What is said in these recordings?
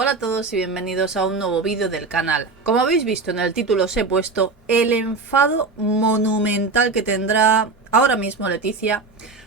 Hola a todos y bienvenidos a un nuevo vídeo del canal. Como habéis visto en el título os he puesto el enfado monumental que tendrá ahora mismo Leticia,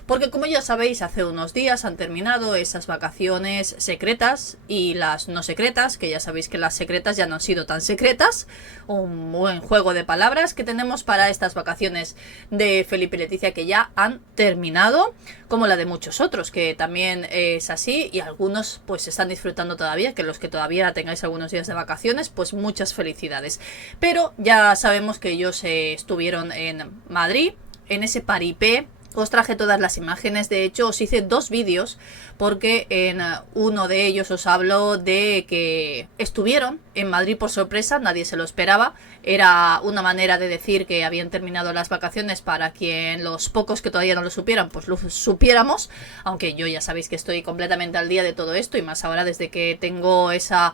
porque como ya sabéis hace unos días han terminado esas vacaciones secretas y las no secretas, que ya sabéis que las secretas ya no han sido tan secretas, un buen juego de palabras que tenemos para estas vacaciones de Felipe y Leticia que ya han terminado, como la de muchos otros, que también es así y algunos pues están disfrutando todavía, que los que todavía tengáis algunos días de vacaciones, pues muchas felicidades. Pero ya sabemos que ellos estuvieron en Madrid, en ese paripé. Os traje todas las imágenes, de hecho os hice dos vídeos porque en uno de ellos os hablo de que estuvieron en Madrid por sorpresa, nadie se lo esperaba, era una manera de decir que habían terminado las vacaciones para quien los pocos que todavía no lo supieran, pues lo supiéramos, aunque yo ya sabéis que estoy completamente al día de todo esto y más ahora desde que tengo esa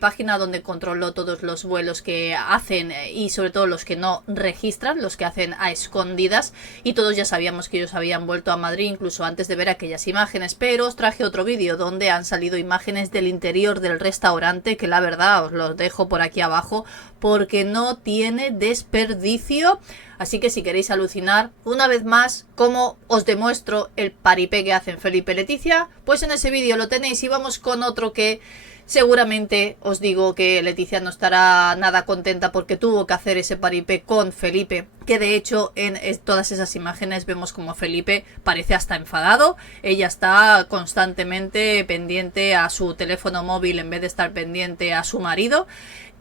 página donde controlo todos los vuelos que hacen y sobre todo los que no registran, los que hacen a escondidas, y todos ya sabíamos que ellos habían vuelto a Madrid incluso antes de ver aquellas imágenes, pero os traje otro vídeo donde han salido imágenes del interior del restaurante que la verdad os los dejo por aquí abajo porque no tiene desperdicio. Así que si queréis alucinar una vez más cómo os demuestro el paripé que hacen Felipe y Leticia, pues en ese vídeo lo tenéis. Y vamos con otro que seguramente os digo que Leticia no estará nada contenta porque tuvo que hacer ese paripé con Felipe, que de hecho en todas esas imágenes vemos como Felipe parece hasta enfadado. Ella está constantemente pendiente a su teléfono móvil en vez de estar pendiente a su marido.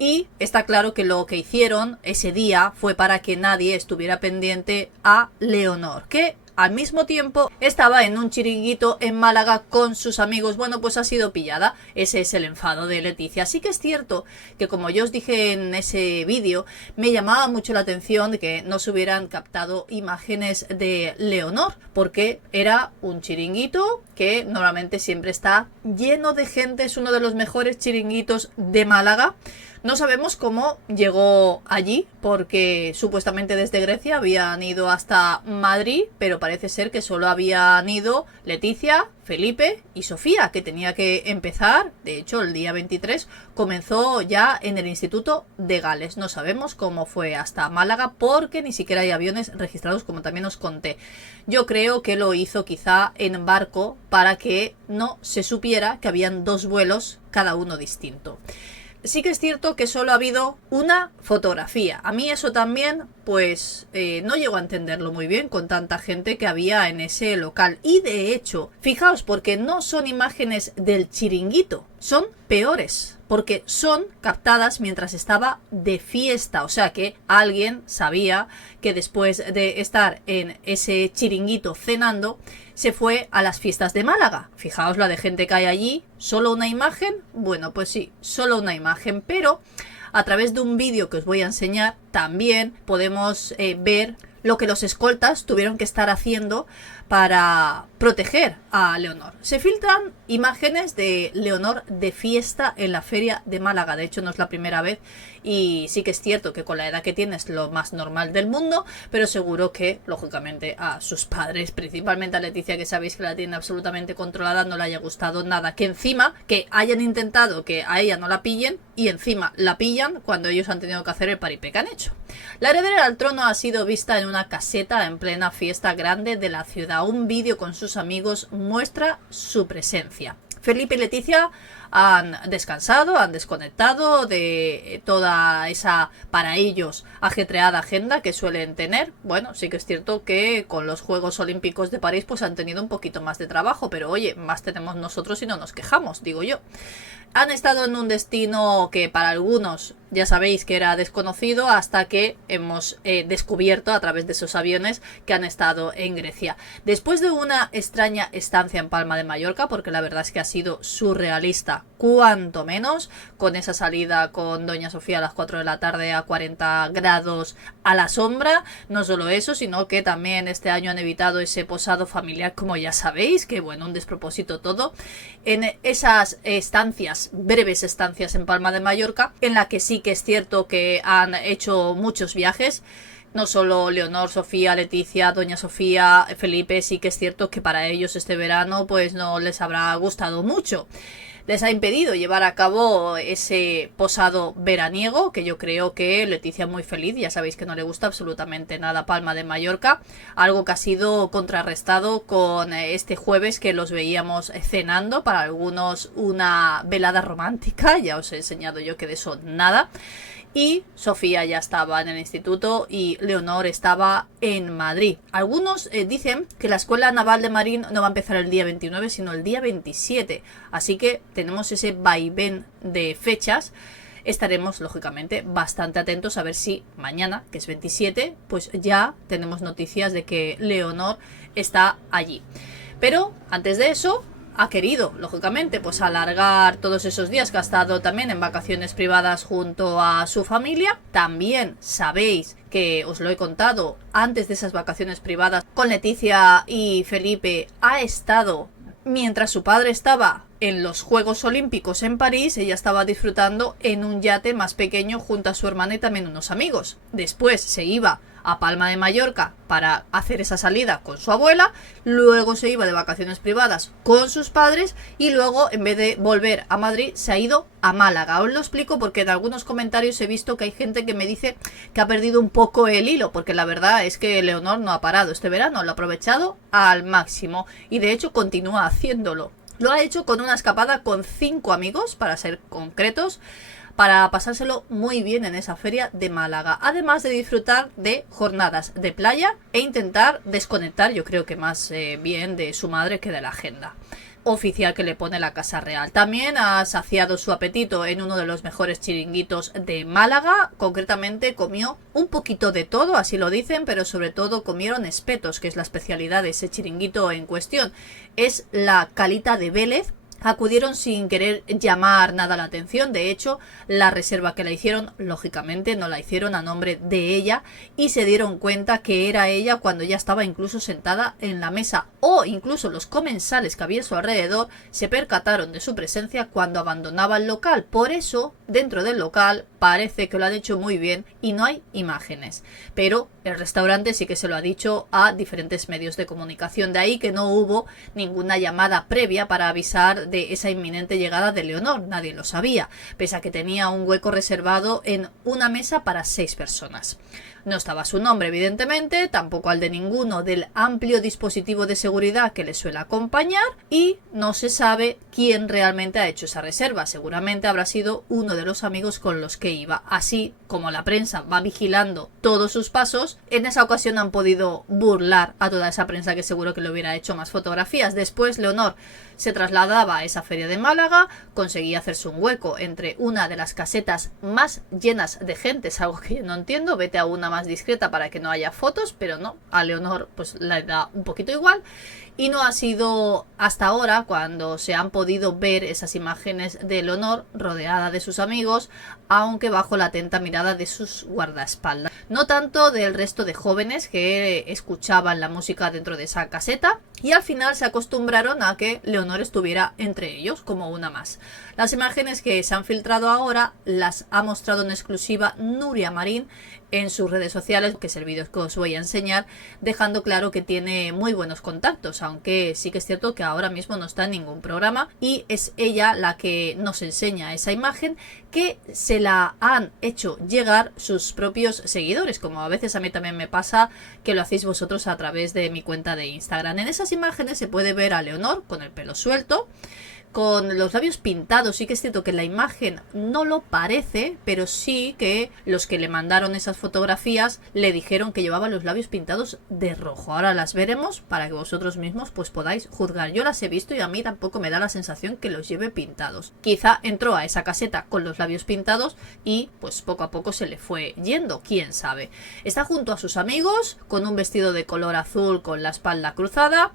Y está claro que lo que hicieron ese día fue para que nadie estuviera pendiente a Leonor, que al mismo tiempo estaba en un chiringuito en Málaga con sus amigos. Bueno, pues ha sido pillada. Ese es el enfado de Leticia. Sí que es cierto que, como yo os dije en ese vídeo, me llamaba mucho la atención de que no se hubieran captado imágenes de Leonor, porque era un chiringuito que normalmente siempre está lleno de gente. Es uno de los mejores chiringuitos de Málaga. No sabemos cómo llegó allí, porque supuestamente desde Grecia habían ido hasta Madrid, pero parece ser que solo habían ido Leticia, Felipe y Sofía, que tenía que empezar. De hecho, el día 23 comenzó ya en el Instituto de Gales. No sabemos cómo fue hasta Málaga, porque ni siquiera hay aviones registrados, como también os conté. Yo creo que lo hizo quizá en barco para que no se supiera que habían dos vuelos, cada uno distinto. Sí que es cierto que solo ha habido una fotografía. A mí eso también, pues, no llego a entenderlo muy bien con tanta gente que había en ese local. Y de hecho, fijaos, porque no son imágenes del chiringuito, son peores, porque son captadas mientras estaba de fiesta. O sea que alguien sabía que después de estar en ese chiringuito cenando, se fue a las fiestas de Málaga. Fijaos la de gente que hay allí. ¿Solo una imagen? Bueno, pues sí, solo una imagen, pero a través de un vídeo que os voy a enseñar también podemos ver lo que los escoltas tuvieron que estar haciendo para proteger a Leonor. Se filtran imágenes de Leonor de fiesta en la feria de Málaga. De hecho, no es la primera vez y sí que es cierto que con la edad que tiene es lo más normal del mundo, pero seguro que, lógicamente, a sus padres, principalmente a Leticia, que sabéis que la tiene absolutamente controlada, no le haya gustado nada. Que encima, que hayan intentado que a ella no la pillen y encima la pillan cuando ellos han tenido que hacer el paripé que han hecho. La heredera al trono ha sido vista en una caseta en plena fiesta grande de la ciudad. Un vídeo con sus amigos muestra su presencia. Felipe y Leticia han descansado, han desconectado de toda esa, para ellos, ajetreada agenda que suelen tener. Bueno, sí que es cierto que con los Juegos Olímpicos de París pues han tenido un poquito más de trabajo, pero oye, más tenemos nosotros y no nos quejamos, digo yo. Han estado en un destino que para algunos ya sabéis que era desconocido hasta que hemos descubierto a través de esos aviones que han estado en Grecia. Después de una extraña estancia en Palma de Mallorca, porque la verdad es que ha sido surrealista, cuanto menos, con esa salida con Doña Sofía a las 4 de la tarde a 40 grados a la sombra. No solo eso, sino que también este año han evitado ese posado familiar, como ya sabéis, que bueno, un despropósito todo. En esas estancias, breves estancias en Palma de Mallorca, en la que sí que es cierto que han hecho muchos viajes, no solo Leonor, Sofía, Leticia, Doña Sofía, Felipe, sí que es cierto que para ellos este verano pues no les habrá gustado mucho. les ha impedido llevar a cabo ese posado veraniego, que yo creo que Leticia muy feliz, ya sabéis que no le gusta absolutamente nada Palma de Mallorca, algo que ha sido contrarrestado con este jueves que los veíamos cenando, para algunos una velada romántica, ya os he enseñado yo que de eso nada. Y Sofía ya estaba en el instituto y Leonor estaba en Madrid. Algunos dicen que la Escuela Naval de Marín no va a empezar el día 29, sino el día 27. Así que tenemos ese vaivén de fechas. Estaremos, lógicamente, bastante atentos a ver si mañana, que es 27, pues ya tenemos noticias de que Leonor está allí. Pero antes de eso, ha querido, lógicamente, pues alargar todos esos días que ha estado también en vacaciones privadas junto a su familia. También sabéis que os lo he contado, antes de esas vacaciones privadas con Leticia y Felipe ha estado, mientras su padre estaba en los Juegos Olímpicos en París, ella estaba disfrutando en un yate más pequeño junto a su hermana y también unos amigos. Después se iba a Palma de Mallorca para hacer esa salida con su abuela, luego se iba de vacaciones privadas con sus padres y luego, en vez de volver a Madrid, se ha ido a Málaga. Os lo explico porque en algunos comentarios he visto que hay gente que me dice que ha perdido un poco el hilo, porque la verdad es que Leonor no ha parado este verano, lo ha aprovechado al máximo y de hecho continúa haciéndolo. Lo ha hecho con una escapada con 5 amigos, para ser concretos, para pasárselo muy bien en esa feria de Málaga, además de disfrutar de jornadas de playa e intentar desconectar, yo creo que más bien de su madre que de la agenda oficial que le pone la Casa Real. También ha saciado su apetito en uno de los mejores chiringuitos de Málaga. Concretamente comió un poquito de todo, así lo dicen, pero sobre todo comieron espetos, que es la especialidad de ese chiringuito en cuestión. Es la Calita de Vélez. Acudieron sin querer llamar nada la atención. De hecho, la reserva que la hicieron, lógicamente, no la hicieron a nombre de ella y se dieron cuenta que era ella cuando ya estaba incluso sentada en la mesa, o incluso los comensales que había a su alrededor se percataron de su presencia cuando abandonaba el local. Por eso, dentro del local parece que lo han hecho muy bien y no hay imágenes, pero el restaurante sí que se lo ha dicho a diferentes medios de comunicación. De ahí que no hubo ninguna llamada previa para avisar de esa inminente llegada de Leonor. Nadie lo sabía, pese a que tenía un hueco reservado en una mesa para 6 personas. No estaba su nombre, evidentemente, tampoco al de ninguno del amplio dispositivo de seguridad que le suele acompañar, y no se sabe quién realmente ha hecho esa reserva. Seguramente habrá sido uno de los amigos con los que iba. Así como la prensa va vigilando todos sus pasos, en esa ocasión han podido burlar a toda esa prensa que seguro que le hubiera hecho más fotografías. Después Leonor se trasladaba a esa feria de Málaga, conseguía hacerse un hueco entre una de las casetas más llenas de gente, es algo que yo no entiendo. Vete a una más discreta para que no haya fotos, pero no, a Leonor pues le da un poquito igual. Y no ha sido hasta ahora cuando se han podido ver esas imágenes de Leonor rodeada de sus amigos, aunque bajo la atenta mirada de sus guardaespaldas. No tanto del resto de jóvenes que escuchaban la música dentro de esa caseta, y al final se acostumbraron a que Leonor estuviera entre ellos como una más. Las imágenes que se han filtrado ahora las ha mostrado en exclusiva Nuria Marín en sus redes sociales, que es el vídeo que os voy a enseñar, dejando claro que tiene muy buenos contactos, aunque sí que es cierto que ahora mismo no está en ningún programa, y es ella la que nos enseña esa imagen, que se la han hecho llegar sus propios seguidores, como a veces a mí también me pasa que lo hacéis vosotros a través de mi cuenta de Instagram. En esas imágenes se puede ver a Leonor con el pelo suelto, con los labios pintados. Sí que es cierto que la imagen no lo parece, pero sí que los que le mandaron esas fotografías le dijeron que llevaba los labios pintados de rojo. Ahora las veremos para que vosotros mismos pues podáis juzgar. Yo las he visto y a mí tampoco me da la sensación que los lleve pintados. Quizá entró a esa caseta con los labios pintados y pues poco a poco se le fue yendo, quién sabe. Está junto a sus amigos con un vestido de color azul con la espalda cruzada.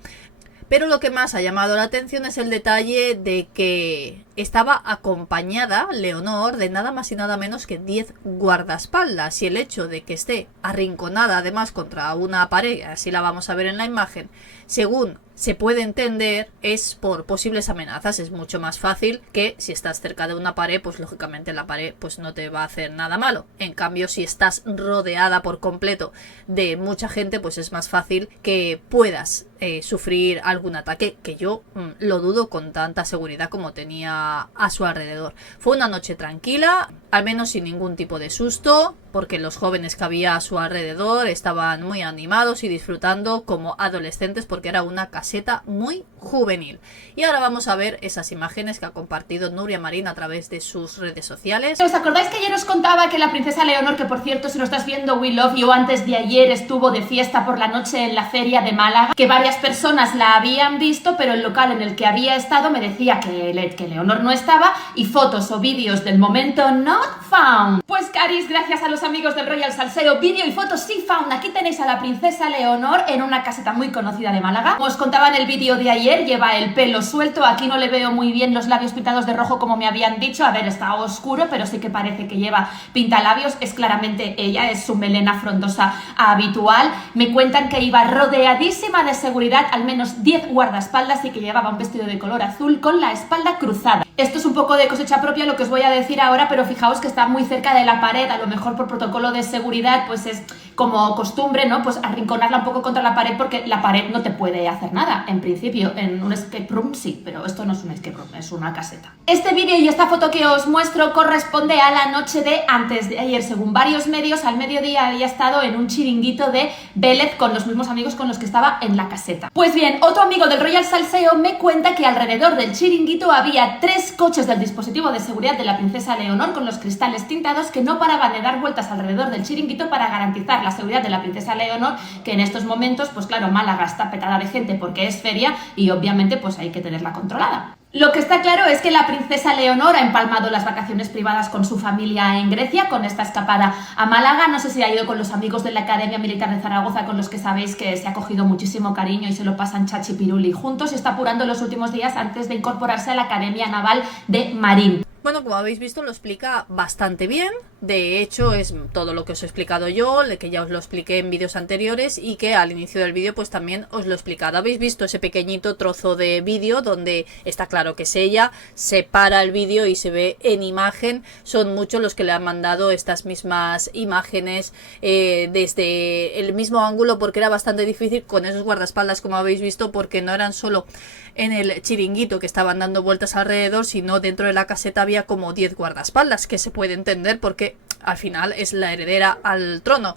Pero lo que más ha llamado la atención es el detalle de que estaba acompañada Leonor de nada más y nada menos que 10 guardaespaldas, y el hecho de que esté arrinconada además contra una pared, así la vamos a ver en la imagen, según se puede entender es por posibles amenazas. Es mucho más fácil que si estás cerca de una pared, pues lógicamente la pared pues no te va a hacer nada malo. En cambio, si estás rodeada por completo de mucha gente, pues es más fácil que puedas sufrir algún ataque, que yo lo dudo con tanta seguridad como tenía a su alrededor. Fue una noche tranquila, al menos sin ningún tipo de susto, porque los jóvenes que había a su alrededor estaban muy animados y disfrutando como adolescentes, porque era una caseta muy juvenil. Y ahora vamos a ver esas imágenes que ha compartido Nuria Marín a través de sus redes sociales. ¿Os acordáis que ayer os contaba que la princesa Leonor, que por cierto, si lo estás viendo, we love you, antes de ayer estuvo de fiesta por la noche en la feria de Málaga? Que varias personas la habían visto, pero el local en el que había estado me decía que Leonor no estaba, y fotos o vídeos del momento not found. Pues caris, gracias a los amigos del Royal Salseo, vídeo y fotos sí found. Aquí tenéis a la princesa Leonor en una caseta muy conocida de Málaga. Como os contaba en el vídeo de ayer, lleva el pelo suelto. Aquí no le veo muy bien los labios pintados de rojo como me habían dicho. A ver, está oscuro, pero sí que parece que lleva pintalabios. Es claramente ella, es su melena frondosa habitual. Me cuentan que iba rodeadísima de seguridad, al menos 10 guardaespaldas, y que llevaba un vestido de color azul con la espalda cruzada. Esto es un poco de cosecha propia lo que os voy a decir ahora, pero fijaos que está muy cerca de la pared. A lo mejor por protocolo de seguridad pues es como costumbre, ¿no? Pues arrinconarla un poco contra la pared, porque la pared no te puede hacer nada, en principio. En un escape room sí, pero esto no es un escape room, es una caseta. Este vídeo y esta foto que os muestro corresponde a la noche de antes de ayer. Según varios medios, al mediodía había estado en un chiringuito de Vélez con los mismos amigos con los que estaba en la caseta. Pues bien, otro amigo del Royal Salseo me cuenta que alrededor del chiringuito había 3 coches del dispositivo de seguridad de la princesa Leonor con los cristales tintados, que no paraban de dar vueltas alrededor del chiringuito para garantizar la seguridad de la princesa Leonor, que en estos momentos, pues claro, Málaga está petada de gente porque es feria y obviamente pues hay que tenerla controlada. Lo que está claro es que la princesa Leonor ha empalmado las vacaciones privadas con su familia en Grecia, con esta escapada a Málaga. No sé si ha ido con los amigos de la Academia Militar de Zaragoza, con los que sabéis que se ha cogido muchísimo cariño y se lo pasan chachi piruli juntos, y está apurando los últimos días antes de incorporarse a la Academia Naval de Marín. Bueno, como habéis visto, lo explica bastante bien. De hecho, es todo lo que os he explicado yo, que ya os lo expliqué en vídeos anteriores y que al inicio del vídeo pues también os lo he explicado. Habéis visto ese pequeñito trozo de vídeo donde está claro que es ella, se para el vídeo y se ve en imagen. Son muchos los que le han mandado estas mismas imágenes desde el mismo ángulo, porque era bastante difícil con esos guardaespaldas, como habéis visto, porque no eran solo en el chiringuito que estaban dando vueltas alrededor, sino dentro de la caseta había como 10 guardaespaldas, que se puede entender porque al final es la heredera al trono.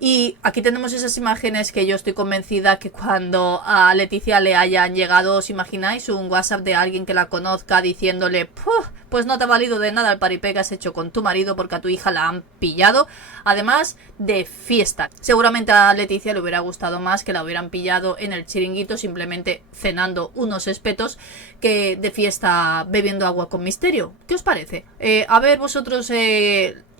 Y aquí tenemos esas imágenes que yo estoy convencida que cuando a Leticia le hayan llegado, ¿os imagináis un WhatsApp de alguien que la conozca diciéndole: pues no te ha valido de nada el paripé que has hecho con tu marido porque a tu hija la han pillado, además de fiesta? Seguramente a Leticia le hubiera gustado más que la hubieran pillado en el chiringuito simplemente cenando unos espetos que de fiesta bebiendo agua con misterio. ¿Qué os parece? A ver vosotros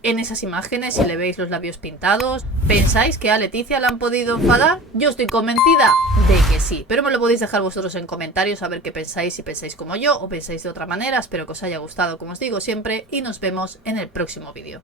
en esas imágenes, si le veis los labios pintados, ¿pensáis que a Leticia la han podido enfadar? Yo estoy convencida de que sí, pero me lo podéis dejar vosotros en comentarios a ver qué pensáis, si pensáis como yo o pensáis de otra manera. Espero que os haya gustado, como os digo siempre, y nos vemos en el próximo vídeo.